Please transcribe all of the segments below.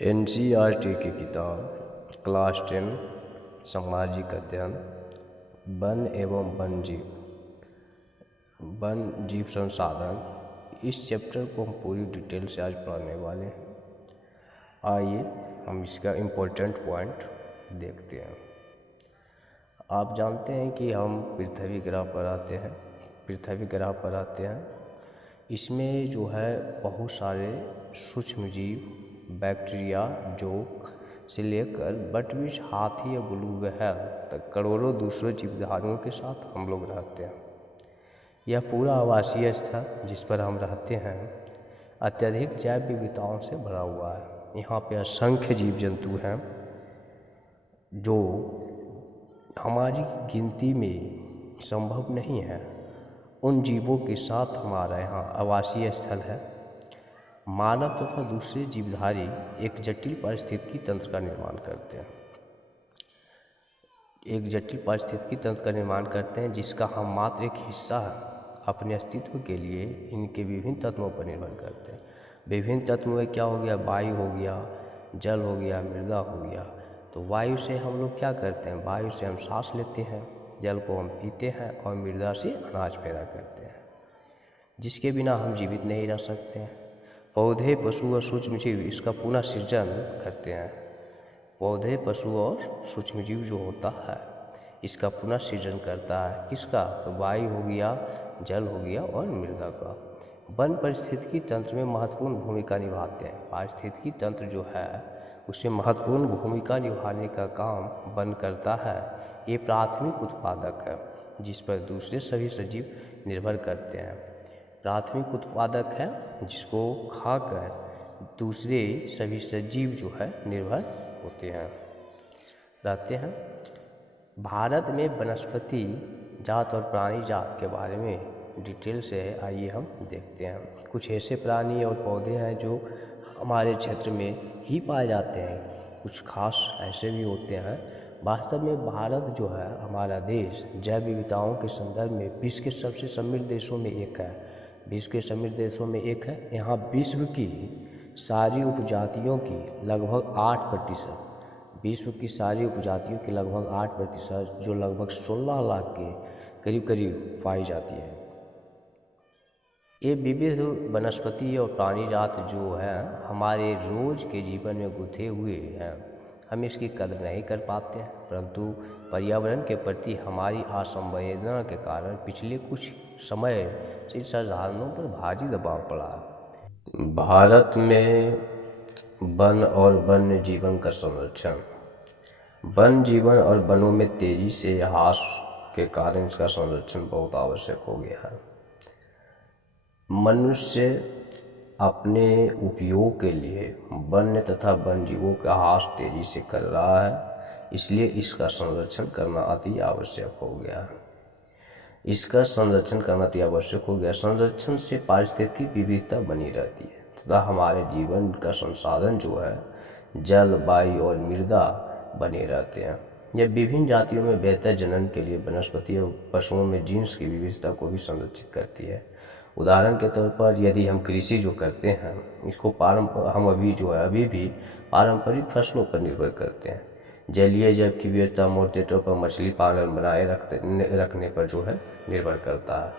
NCERT की किताब class 10 सामाजिक अध्ययन वन एवं वन जीव संसाधन, इस चैप्टर को हम पूरी डिटेल से आज पढ़ने वाले हैं। आइए हम इसका इम्पोर्टेंट पॉइंट देखते हैं। आप जानते हैं कि हम पृथ्वी ग्रह पर आते हैं। इसमें जो है बहुत सारे सूक्ष्म जीव, बैक्टीरिया जो से लेकर बटविश, हाथी या ग्लूगैल तक करोड़ों दूसरे जीवधारियों के साथ हम लोग रहते हैं। यह पूरा आवासीय स्थल जिस पर हम रहते हैं अत्यधिक जैव विविधताओं से भरा हुआ है। यहाँ पे असंख्य जीव जंतु हैं जो हमारी गिनती में संभव नहीं है। उन जीवों के साथ हमारा यहाँ आवासीय स्थल है। मानव तथा दूसरे जीवधारी एक जटिल पारिस्थितिकी तंत्र का निर्माण करते हैं जिसका हम मात्र एक हिस्सा है। अपने अस्तित्व के लिए इनके विभिन्न तत्वों पर निर्भर करते हैं। विभिन्न तत्वों में क्या हो गया? वायु हो गया, जल हो गया, मृदा हो गया। तो वायु से हम लोग क्या करते हैं? वायु से हम सांस लेते हैं, जल को हम पीते हैं और मृदा से अनाज पैदा करते हैं, जिसके बिना हम जीवित नहीं रह सकते हैं। पौधे, पशु और सूक्ष्मजीव इसका पुनः सृजन करते हैं। पौधे, पशु और सूक्ष्मजीव जो होता है इसका पुनः सृजन करता है। किसका? तो वायु हो गया, जल हो गया और मृदा का। वन पारिस्थितिकी तंत्र में महत्वपूर्ण भूमिका निभाते हैं। पारिस्थितिकी तंत्र जो है उसे महत्वपूर्ण भूमिका निभाने का काम वन करता है। ये प्राथमिक उत्पादक है जिस पर दूसरे सभी सजीव निर्भर करते हैं। प्राथमिक उत्पादक है जिसको खाकर दूसरे सभी सजीव जो है निर्भर होते हैं, रहते हैं। भारत में वनस्पति जात और प्राणी जात के बारे में डिटेल से आइए हम देखते हैं। कुछ ऐसे प्राणी और पौधे हैं जो हमारे क्षेत्र में ही पाए जाते हैं, कुछ खास ऐसे भी होते हैं। वास्तव में भारत जो है हमारा देश जैव विविधताओं के संदर्भ में विश्व के सबसे समृद्ध देशों में एक है। यहाँ विश्व की सारी उपजातियों की लगभग 8%, जो लगभग 16 लाख के करीब पाई जाती है। ये विविध वनस्पति और प्राणी जात जो है हमारे रोज के जीवन में गुथे हुए हैं। हम इसकी कदर नहीं कर पाते हैं, परंतु पर्यावरण के प्रति हमारी असंवेदना के कारण पिछले कुछ समय से संसाधनों पर भारी दबाव पड़ा है। भारत में वन और वन्य जीवन का संरक्षण, वन जीवन और वनों में तेजी से ह्रास के कारण इसका संरक्षण बहुत आवश्यक हो गया है। मनुष्य अपने उपयोग के लिए वन्य तथा वन जीवों का ह्रास तेजी से कर रहा है, इसलिए इसका संरक्षण करना अति आवश्यक हो गया है। संरक्षण से पारिस्थितिकी विविधता बनी रहती है तथा हमारे जीवन का संसाधन जो है जल, वायु और मृदा बने रहते हैं। यह विभिन्न जातियों में बेहतर जनन के लिए वनस्पति और पशुओं में जीन्स की विविधता को भी संरक्षित करती है। उदाहरण के तौर पर यदि हम कृषि जो करते हैं इसको हम अभी भी पारंपरिक फसलों पर निर्भर करते हैं। जलीय जैव की विविधता मोटे तौर पर मछली पालन बनाए रखने पर जो है निर्भर करता है।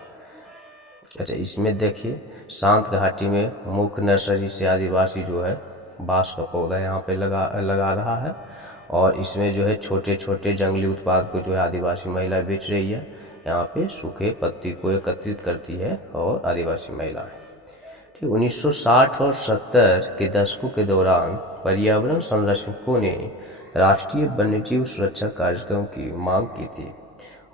अच्छा, इसमें देखिए शांत घाटी में मुख्य नर्सरी से आदिवासी जो है बांस का पौधा यहाँ पे लगा रहा है और इसमें जो है छोटे छोटे जंगली उत्पाद को जो है आदिवासी महिला बेच रही है। यहाँ पे सूखे पत्ती को एकत्रित करती है और आदिवासी महिलाएं। ठीक, 1960 और 70 के दशकों के दौरान पर्यावरण संरक्षकों ने राष्ट्रीय वन्यजीव सुरक्षा कार्यक्रम की मांग की थी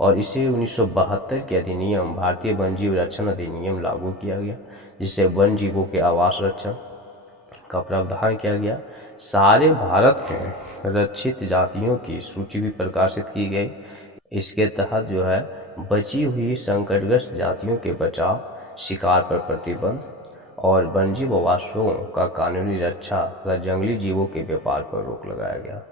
और इसे 1972 के अधिनियम भारतीय वन्यजीव रक्षण अधिनियम लागू किया गया, जिससे वन जीवों के आवास रक्षण का प्रावधान किया गया। सारे भारत में रक्षित जातियों की सूची भी प्रकाशित की गई। इसके तहत जो है बची हुई संकटग्रस्त जातियों के बचाव, शिकार पर प्रतिबंध और वन्यजीव आवासों का कानूनी रक्षा तथा जंगली जीवों के व्यापार पर रोक लगाया गया।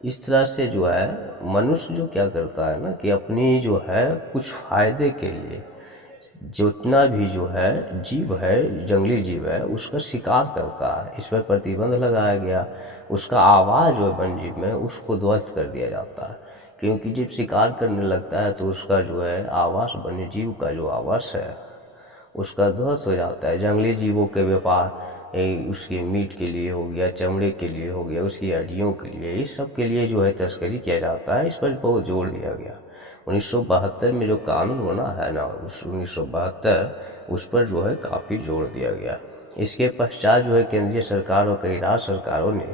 इस तरह से जो है मनुष्य जो क्या करता है ना कि अपनी जो है कुछ फायदे के लिए जितना भी जो है जीव है, जंगली जीव है, उसका शिकार करता है, इस पर प्रतिबंध लगाया गया। उसका आवाज़ जो है वन जीव में, उसको ध्वस्त कर दिया जाता है, क्योंकि जब शिकार करने लगता है तो उसका जो है आवास, वन्य जीव का जो आवास है उसका ध्वस्त हो जाता है। जंगली जीवों के व्यापार उसके मीट के लिए हो गया, चमड़े के लिए हो गया, उसकी हड्डियों के लिए, इस सब के लिए जो है तस्करी किया जाता है। इस पर बहुत जोर दिया गया। 1972 में जो कानून बना है ना, 1972, उस पर जो है काफ़ी जोर दिया गया। इसके पश्चात जो है केंद्रीय सरकार और कई राज्य सरकारों ने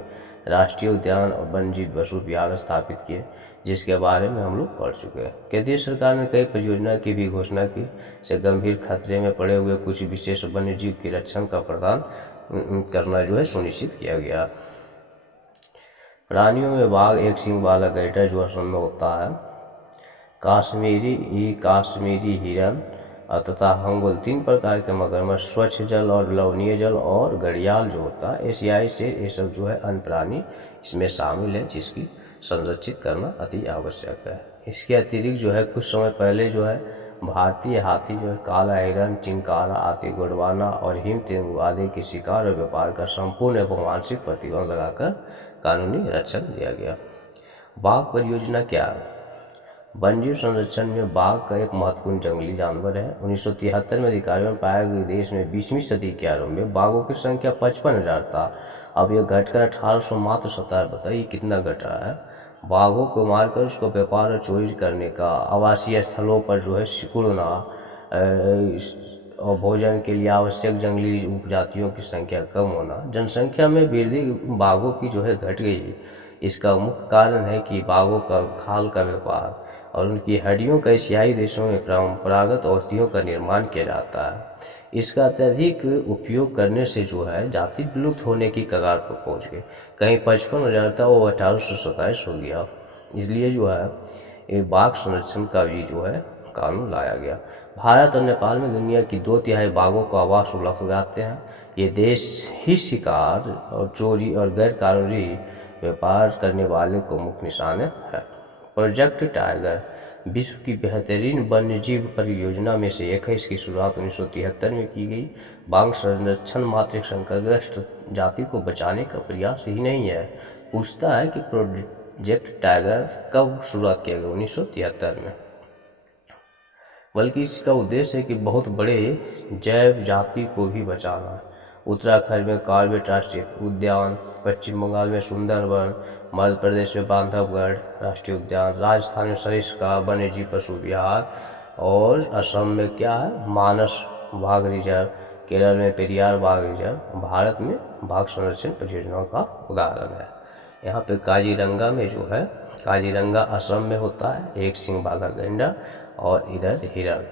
राष्ट्रीय उद्यान और वन्यजीव विहार स्थापित किए, जिसके बारे में हम लोग पढ़ चुके हैं। केंद्रीय सरकार ने कई परियोजना की भी घोषणा की, से गंभीर खतरे में पड़े हुए कुछ विशेष वन्यजीव की रक्षण का प्रदान करना जो है सुनिश्चित किया गया। प्राणियों में बाघ, एक सींग वाला गैंडा जो असम में होता है, काश्मीरी हिरन तथा हंगुल, 3 प्रकार के मगरमच्छ, स्वच्छ जल और लवणीय जल, और घड़ियाल जो होता है, एशियाई शेर, ये सब जो है अन्य प्राणी इसमें शामिल है, जिसकी संरक्षित करना अति आवश्यक है। इसके अतिरिक्त जो है कुछ समय पहले जो है भारतीय हाथी जो है, काला हिरन, चिंकारा, हाथी गोंडवाना और हिम तेंदुआ के शिकार और व्यापार का संपूर्ण एवं आंशिक प्रतिबंध लगाकर कानूनी रक्षण दिया गया। बाघ परियोजना क्या है? वन्यजीव संरक्षण में बाघ का एक महत्वपूर्ण जंगली जानवर है। 1973 में अधिकारियों ने पाया कि देश में 20वीं सदी के आरंभ में बाघों की संख्या 55,000 था। अब यह घटकर 1800 मात्र 17। बताइए कितना घटा है। बाघों को मारकर उसको व्यापार और चोरी करने का, आवासीय स्थलों पर जो है सिकुड़ना और भोजन के लिए आवश्यक जंगली उपजातियों की संख्या कम होना, जनसंख्या में वृद्धि बाघों की जो है घट गई। इसका मुख्य कारण है कि बाघों का खाल का व्यापार और उनकी हड्डियों का एशियाई देशों में परंपरागत औषधियों का निर्माण किया जाता है। इसका अत्यधिक उपयोग करने से जो है जाति विलुप्त होने की कगार पर पहुंच गए। कहीं 55,000 था, वो 1827 हो गया। इसलिए जो है एक बाघ संरक्षण का भी जो है कानून लाया गया। भारत और नेपाल में दुनिया की 2/3 बाघों को आवास उपलब्ध कराते हैं। ये देश ही शिकार और चोरी और गैर कानूनी व्यापार करने वाले को मुख्य निशाने है। प्रोजेक्ट टाइगर विश्व की बेहतरीन वन्यजीव परियोजना में से एक है। इसकी शुरुआत 1973 में की गई। बाघ संरक्षण मात्र एक संकटग्रस्त जाति को बचाने का प्रयास ही नहीं है। पूछता है कि प्रोजेक्ट टाइगर कब शुरुआत किया गया? 1973 में। बल्कि इसका उद्देश्य है कि बहुत बड़े जैव जाति को भी बचाना है। उत्तराखंड में कॉर्बेट राष्ट्रीय उद्यान, पश्चिम बंगाल में सुंदरवन, मध्य प्रदेश में बांधवगढ़ राष्ट्रीय उद्यान, राजस्थान में सरिस्का वन्यजीव पशु विहार, और असम में क्या है, मानस बाघ रिजर्व, केरल में पेरियार बाघ रिजर्व भारत में बाघ संरक्षण परियोजनाओं का उदाहरण है। यहाँ पे काजीरंगा में जो है, काजीरंगा असम में होता है, एक सींग वाला गैंडा, और इधर हिरन।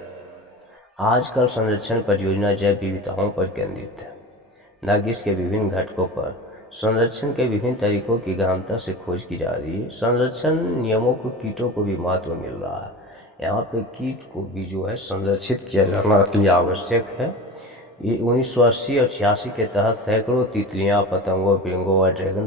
आजकल संरक्षण परियोजना जैव विविधताओं पर केंद्रित है, न कि इसके विभिन्न घटकों पर। संरक्षण के विभिन्न तरीकों की गहनता से खोज की जा रही है। संरक्षण नियमों को कीटों को भी महत्व मिल रहा है। यहाँ पे कीट को भी जो है संरक्षित किया जाना अति आवश्यक है। ये 1980 और 86 के तहत सैकड़ों तितलियाँ, पतंगों, बिंगो और ड्रैगन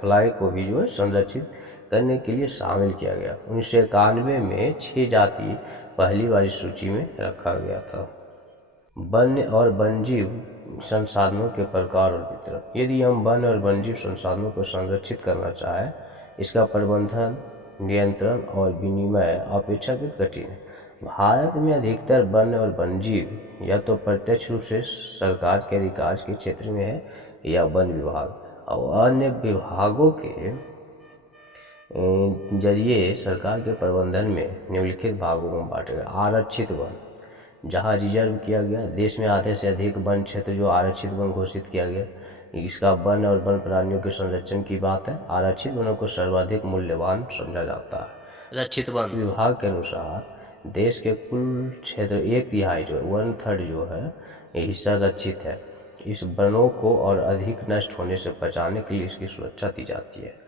फ्लाई को भी जो है संरक्षित करने के लिए शामिल किया गया। 1991 में 6 जाति पहली बार इस सूची में रखा गया था। वन्य और वन्यजीव संसाधनों के प्रकार और वितरण। यदि हम वन्य और वन्यजीव संसाधनों को संरक्षित करना चाहें, इसका प्रबंधन, नियंत्रण और विनिमय अपेक्षाकृत कठिन है। भारत में अधिकतर वन्य और वन्यजीव या तो प्रत्यक्ष रूप से सरकार के अधिकार के क्षेत्र में है, या वन विभाग और अन्य विभागों के जरिए सरकार के प्रबंधन में निम्नलिखित भागों में बांटे गए। आरक्षित वन, जहाँ रिजर्व किया गया, देश में आधे से अधिक वन क्षेत्र जो आरक्षित वन घोषित किया गया। इसका वन और वन प्राणियों के संरक्षण की बात है। आरक्षित वनों को सर्वाधिक मूल्यवान समझा जाता है। रक्षित वन विभाग के अनुसार देश के कुल क्षेत्र 1/3 जो है, 1/3 जो है, ये हिस्सा रक्षित है। इस वनों को और अधिक नष्ट होने से बचाने के लिए इसकी सुरक्षा दी जाती है।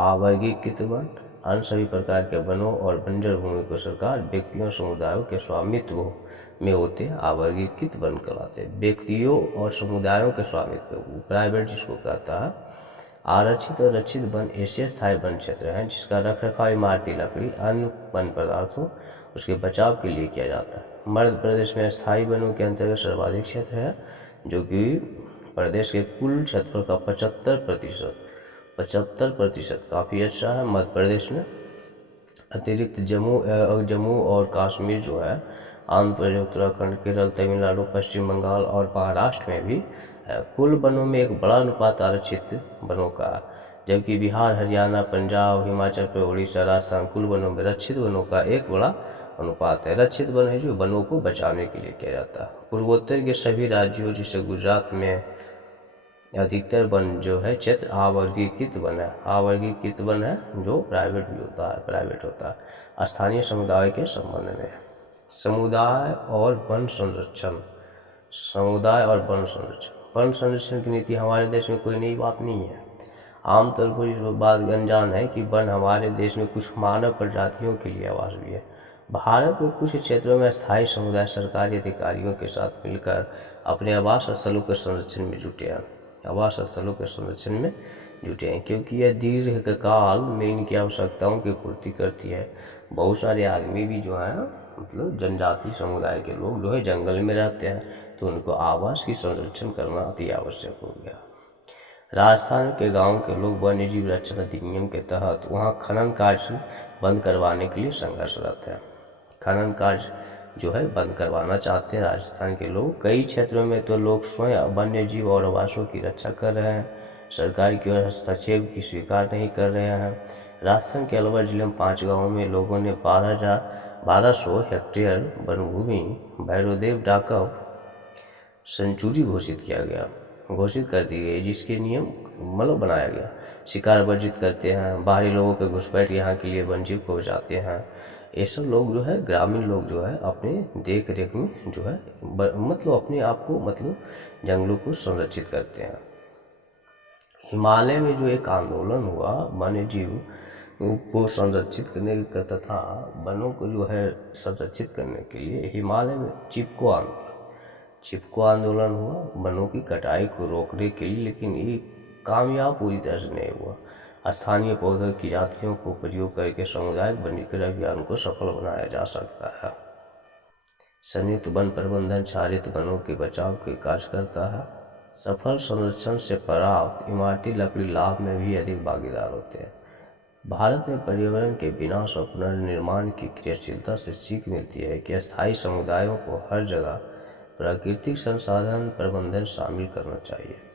अवर्गीकृत वन, अन्य सभी प्रकार के वनों और बंजर भूमि को सरकार, व्यक्तियों, समुदायों के स्वामित्व में होते अवर्गीकृत वन कहलाते हैं। व्यक्तियों और समुदायों के स्वामित्व, प्राइवेट जिसको कहता है। आरक्षित और रक्षित वन ऐसे स्थायी वन क्षेत्र हैं जिसका रखरखाव इमारती लकड़ी, अन्य वन पदार्थों उसके बचाव के लिए किया जाता है। मध्य प्रदेश में स्थायी वनों के अंतर्गत सर्वाधिक क्षेत्र है, जो कि प्रदेश के कुल क्षेत्रफल का 75% काफ़ी अच्छा है। मध्य प्रदेश में अतिरिक्त जम्मू और कश्मीर जो है, आंध्र प्रदेश, उत्तराखंड, केरल, तमिलनाडु, पश्चिम बंगाल और महाराष्ट्र में भी कुल वनों में एक बड़ा अनुपात आरक्षित वनों का है, जबकि बिहार, हरियाणा, पंजाब, हिमाचल प्रदेश, उड़ीसा, राजस्थान कुल वनों में रक्षित वनों का एक बड़ा अनुपात है। रक्षित वन है जो वनों को बचाने के लिए किया जाता है। पूर्वोत्तर के सभी राज्यों जैसे गुजरात में अधिकतर वन जो है क्षेत्र आवर्गीकृत वन है। आवर्गीकृत वन है जो प्राइवेट होता है। स्थानीय समुदाय के संबंध में समुदाय और वन संरक्षण वन संरक्षण की नीति हमारे देश में कोई नई बात नहीं है। आमतौर पर इस बात अनजान है कि वन हमारे देश में कुछ मानव प्रजातियों के लिए आवास भी है। भारत के कुछ क्षेत्रों में स्थायी समुदाय सरकारी अधिकारियों के साथ मिलकर अपने आवास स्थलों के संरक्षण में जुटे हैं, क्योंकि यह दीर्घकाल में इनकी आवश्यकताओं की पूर्ति करती है। बहुत सारे आदमी भी जो है, मतलब जनजाति समुदाय के लोग जो है जंगल में रहते हैं, तो उनको आवास की संरक्षण करना अति आवश्यक हो गया। राजस्थान के गांव के लोग वन्य जीव रक्षण अधिनियम के तहत वहां खनन कार्य बंद करवाने के लिए संघर्षरत है। खनन कार्य जो है बंद करवाना चाहते हैं राजस्थान के लोग। कई क्षेत्रों में तो लोग स्वयं वन्य जीव और आवासों की रक्षा कर रहे हैं, सरकार की ओर हस्तक्षेप की स्वीकार नहीं कर रहे हैं। राजस्थान के अलवर जिले में 5 गाँवों में लोगों ने 1200 हेक्टेयर वनभूमि भैरवदेव डाकव सेंचुरी घोषित कर दी गई, जिसके नियम बनाया गया। शिकार वर्जित करते हैं, बाहरी लोगों के घुसपैठ यहाँ के लिए वन्यजीव को बचाते हैं। ये सब लोग जो है, ग्रामीण लोग जो है अपने देख रेख में जो है अपने आप को जंगलों को संरक्षित करते हैं। हिमालय में जो एक आंदोलन हुआ वन्य जीव को संरक्षित करने तथा वनों को जो है संरक्षित करने के लिए, हिमालय में चिपको आंदोलन हुआ वनों की कटाई को रोकने के लिए, लेकिन ये कामयाब पूरी तरह से नहीं हुआ। स्थानीय पौधों की जातियों को प्रयोग करके सामुदायिक वनीकरण अभियान को सफल बनाया जा सकता है। संयुक्त वन प्रबंधन क्षारित वनों के बचाव के कार्य करता है। सफल संरक्षण से प्राप्त इमारती लकड़ी लाभ में भी अधिक भागीदार होते हैं। भारत में पर्यावरण के विनाश और पुनर्निर्माण की क्रियाशीलता से सीख मिलती है कि स्थायी समुदायों को हर जगह प्राकृतिक संसाधन प्रबंधन शामिल करना चाहिए।